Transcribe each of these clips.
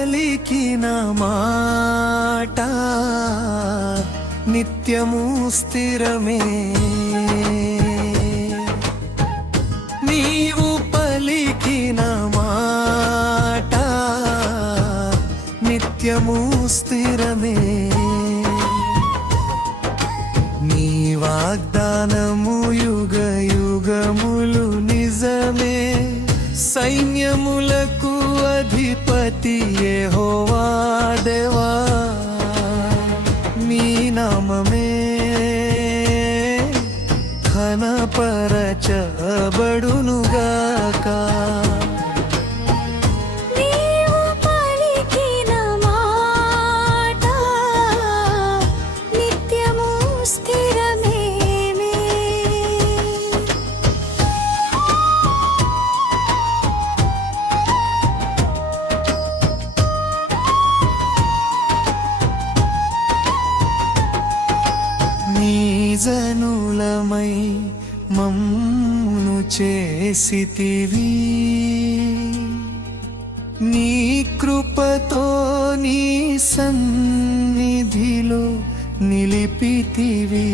పలికిన మాట నిత్యము స్థిరమే, నీవు పలికిన మాట నిత్యము స్థిరమే, నీ వాగ్దానము యుగ యుగములు నిజమే, సైన్యములకు అధిపతి యెహోవా దేవా, నీ నామమే ఘనపరచబడునుగాక. జనులమై మమ్మును చేసితివి, నీ కృపతో నీ సన్నిధిలో నిలిపితివి.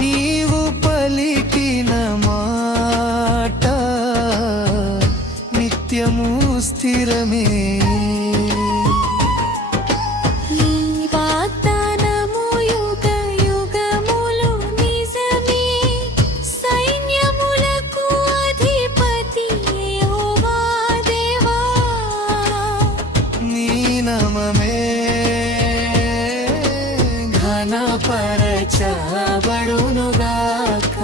నీవు పలికిన మాట నిత్యము స్థిరమే, నీ వాగ్దానము యుగ యుగములు నిజమే, సైన్యములకు అధిపతి యెహోవా దేవా, నీ నామమే ఘనపరచబడునుగాక.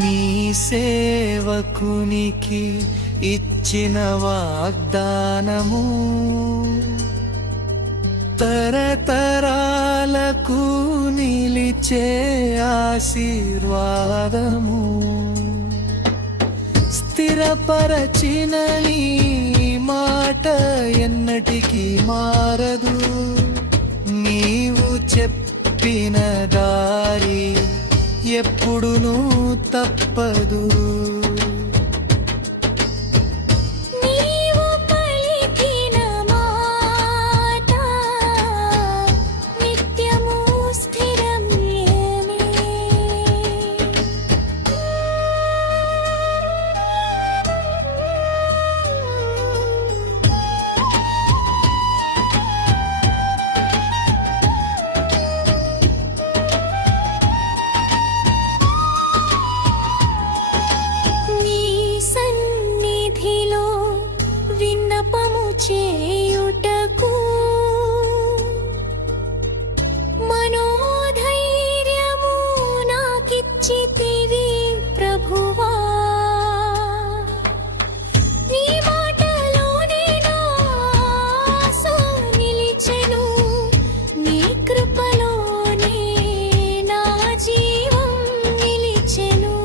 నీ సేవకునికి ఇచ్చిన వాగ్దానము తరతరాలకు నిలిచే ఆశీర్వాదము, స్థిరపరచిన నీ మాట ఎన్నటికీ మారదు, నీవు చెప్పిన దారి ఎప్పుడునూ తప్పదు. నీవు పలికిన మాట నిత్యము స్థిరమే, చేయుటకు మనోధైర్యము నాకిచ్చితివి ప్రభువా, నీ మాటలోనే నా ఆశ నిలిచెను, నీ కృపలోనే నా జీవం నిలిచెను.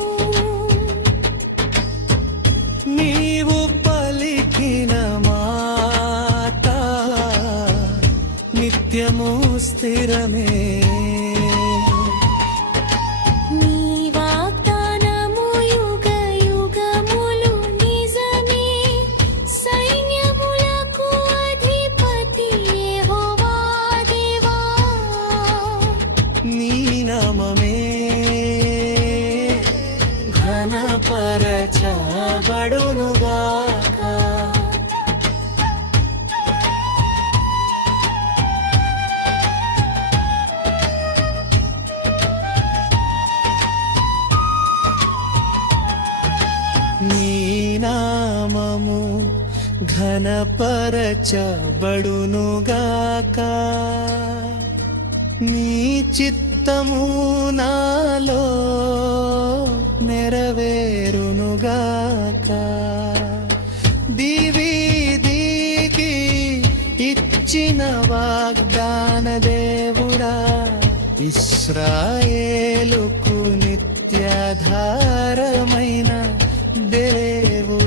నీవు పలికిన నిత్యము స్థిరమే, నీ వాగ్దానము యుగ యుగములు నిజమే, సైన్యములకు అధిపతి యెహోవా దేవా, నీ నామమే ఘనపరచబడునుగాక. నీ నామము ఘనపరచబడునుగాక. నీ చిత్త చిత్తము నాలో నెరవేరునుగాక దివిదికి ఇచ్చిన వాగ్దాన దేవుడా ఇశ్రాయేలుకు నిత్యాధారమైన దేవుడా